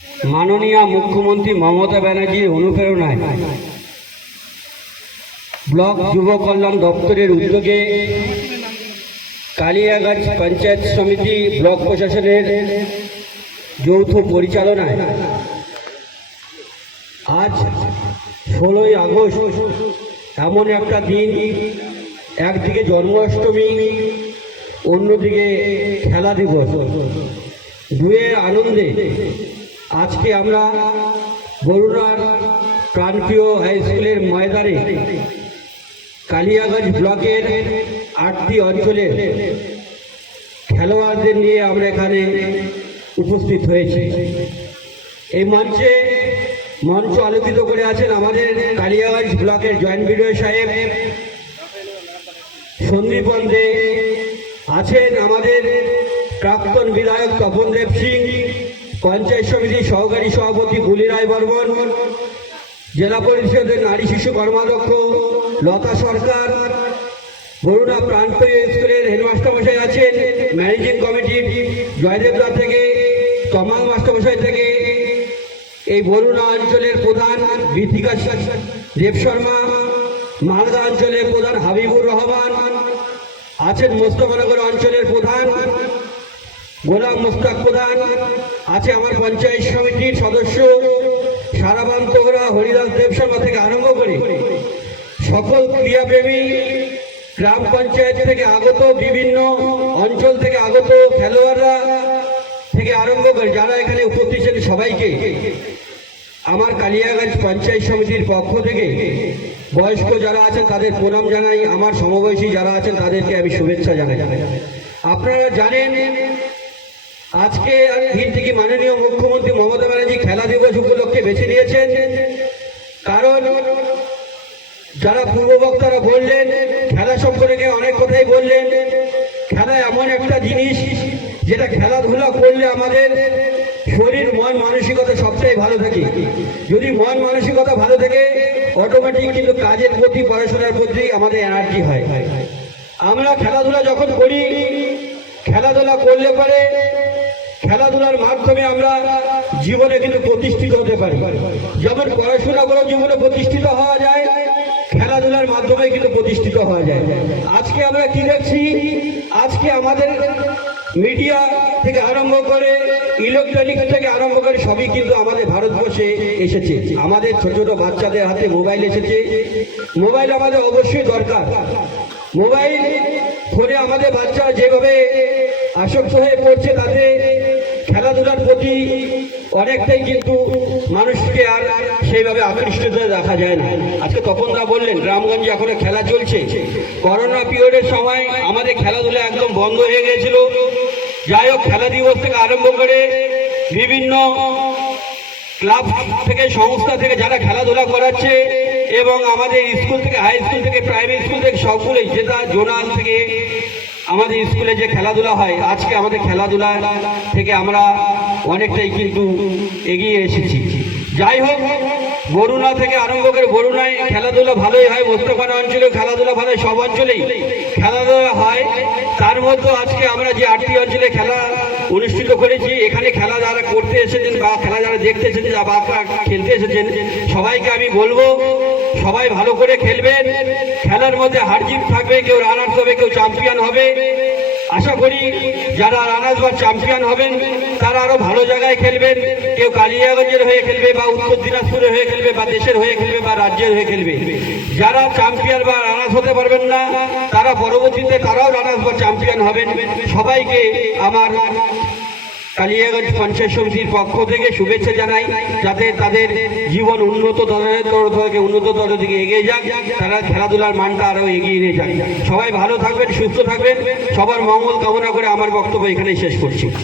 মাননীয় মুখ্যমন্ত্রী মমতা ব্যানার্জির অনুপ্রেরণায় ব্লক যুব কল্যাণ দপ্তরের উদ্যোগে কালিয়াগাছ পঞ্চায়েত সমিতি ব্লক প্রশাসনের যৌথ পরিচালনায় আজ 16ই আগস্ট এমন একটা দিন, একদিকে জন্মাষ্টমী, অন্যদিকে খেলা দিবস, দুয়ের আনন্দে আজকে আমরা বরুণার প্রাণপ্রিয় হাই স্কুলের ময়দানে কালিয়াগঞ্জ ব্লকের 8টি অঞ্চলের খেলোয়াড়দের নিয়ে আমরা এখানে উপস্থিত হয়েছি। এই মঞ্চ আলোকিত করে আছেন আমাদের কালিয়াগঞ্জ ব্লকের জয়েন্ট বিডিও সাহেব সন্দীপন দে, আছেন আমাদের প্রাক্তন বিধায়ক তপনদেব সিং, পঞ্চায়েত সমিতির সহকারী সভাপতি বুলি রায় বর্মন, জেলা পরিষদের নারী শিশু কর্মাধ্যক্ষ লতা সরকার, বরুণা প্রাণপ্রিয় স্কুলের হেডমাস্টার মশাই আছেন, ম্যানেজিং কমিটির জয়দেবদা থেকে, তমাল মাস্টারমশাই থেকে, এই বরুণা অঞ্চলের প্রধান বিথিকা দেব শর্মা, মালদা অঞ্চলের প্রধান হাবিবুর রহমান, আছেন মোস্তফানগর অঞ্চলের প্রধান গোলাম মোস্তাক প্রধান, আছে আমার পঞ্চায়েত সমিতির সদস্য সারাবান তোহরা, হরিদাস দেব শর্মা থেকে আরম্ভ করে সকল ক্রীড়াপ্রেমী, গ্রাম পঞ্চায়েত থেকে আগত, বিভিন্ন অঞ্চল থেকে আগত খেলোয়াড়রা থেকে আরম্ভ করে যারা এখানে উপস্থিত ছিলেন সবাইকে আমার কালিয়াগঞ্জ পঞ্চায়েত সমিতির পক্ষ থেকে বয়স্ক যারা আছেন তাদের প্রণাম জানাই, আমার সমবয়সী যারা আছেন তাদেরকে আমি শুভেচ্ছা জানাই। আপনারা জানেন আজকে দিনটিকে মাননীয় মুখ্যমন্ত্রী মমতা ব্যানার্জি খেলা দিবস উপলক্ষে বেছে নিয়েছেন, কারণ যারা পূর্ববক্তারা বললেন খেলা সম্পর্কে অনেক কথাই বললেন। খেলা এমন একটা জিনিস যেটা খেলাধুলা করলে আমাদের শরীর মন মানসিকতা সবটাই ভালো থাকে। যদি মন মানসিকতা ভালো থাকে অটোমেটিক কিন্তু কাজের প্রতি, পড়াশোনার প্রতি আমাদের এনার্জি হয়। আমরা খেলাধুলা যখন করি, খেলাধুলা করলে পরে খেলাধুলার মাধ্যমে আমরা জীবনে কিন্তু প্রতিষ্ঠিত হতে পারি। যেমন পড়াশোনা করে জীবনে প্রতিষ্ঠিত হওয়া যায়, খেলাধুলার মাধ্যমে কিন্তু প্রতিষ্ঠিত হওয়া যায়। আজকে আমরা কি দেখছি, আজকে আমাদের মিডিয়া থেকে আরম্ভ করে ইলেকট্রনিক থেকে আরম্ভ করে সবই কিন্তু আমাদের ভারতবর্ষে এসেছে। আমাদের ছোট ছোট বাচ্চাদের হাতে মোবাইল এসেছে। মোবাইল আমাদের অবশ্যই দরকার। মোবাইল ফোনে আমাদের বাচ্চারা যেভাবে আসক্ত হয়ে পড়ছে তাতে খেলাধুলার প্রতি অনেকটাই কিন্তু মানুষকে আর সেইভাবে আকৃষ্ট দেখা যায় না। আজকে তপনদা বললেন গ্রামগঞ্জে এখনো খেলা চলছে। করোনা পিরিয়ডের সময় আমাদের খেলাধুলা একদম বন্ধ হয়ে গিয়েছিল। যাই হোক, খেলা দিবস থেকে আরম্ভ করে বিভিন্ন ক্লাব থেকে, সংস্থা থেকে যারা খেলাধুলা করাচ্ছে এবং আমাদের স্কুল থেকে, হাই স্কুল থেকে, প্রাইমারি স্কুল থেকে সবগুলোই, যেটা জোনাল থেকে আমাদের স্কুলে যে খেলাধুলা হয়, আজকে আমাদের খেলাধুলা থেকে আমরা অনেকটাই কিন্তু এগিয়ে এসেছি। যাই হোক, বরুণা থেকে আরম্ভ করে বরুণায় খেলাধুলা ভালোই হয়, মোস্তফানা অঞ্চলেও খেলাধুলা ভালো হয়, সব অঞ্চলেই খেলাধুলা হয়। তার মধ্যে আজকে আমরা যে 8টি অঞ্চলে খেলা অনুষ্ঠিত করেছি, এখানে খেলা যারা করতে এসেছেন বা খেলা যারা দেখতে এসেছেন বা খেলতে এসেছেন সবাইকে আমি বলবো সবাই ভালো করে খেলবেন। খেলার মধ্যে হার জিত থাকবে, কেউ রানার্স হবে, কেউ চ্যাম্পিয়ন হবে। আশা করি যারা রানার্স বা চ্যাম্পিয়ন হবেন তারা আরো ভালো জায়গায় খেলবেন। কেউ কালিয়াগঞ্জের হয়ে খেলবে বা উত্তর দিনাজপুরের হয়ে খেলবে বা দেশের হয়ে খেলবে বা রাজ্যের হয়ে খেলবে। যারা চ্যাম্পিয়ন বা রানার্স হতে পারবেন না তারা পরবর্তীতে তারাও রানার্স বা চ্যাম্পিয়ন হবেন। সবাইকে আমার কালিয়াগঞ্জ পঞ্চায়েত সমিতির পক্ষ থেকে শুভেচ্ছা জানাই, যাতে তাদের জীবন উন্নততর দিকে এগিয়ে যাক, তারা খেলাধুলার মানটা আরও এগিয়ে নিয়ে যাক। সবাই ভালো থাকবেন, সুস্থ থাকবেন, সবার মঙ্গল কামনা করে আমার বক্তব্য এখানেই শেষ করছি।